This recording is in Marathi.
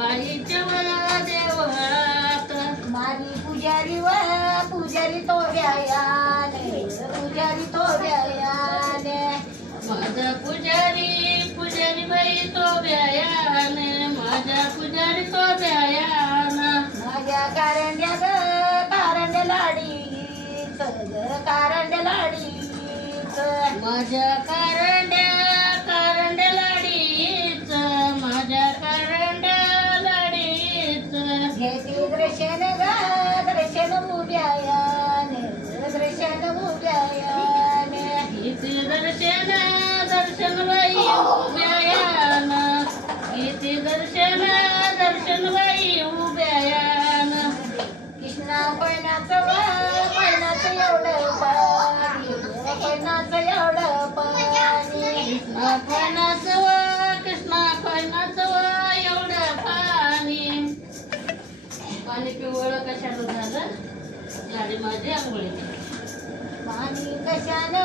बाईच्या देवळात. मारी पुजारी वा पुजारी तो व्यायाने पुजारी तो व्यायाने माझा पुजारी पुजारी बाई तो व्यायाने माझा पुजारी तो व्यायान माझ्या कारंड्या ग कारंड लाडी कारंड लाडी माझ्या कार कोणाचं कृष्णा कोणाचं एवढं पाणी. पाणी पिवळं कशानं झालं? झाडीमध्ये आंघोळी पाणी कशानं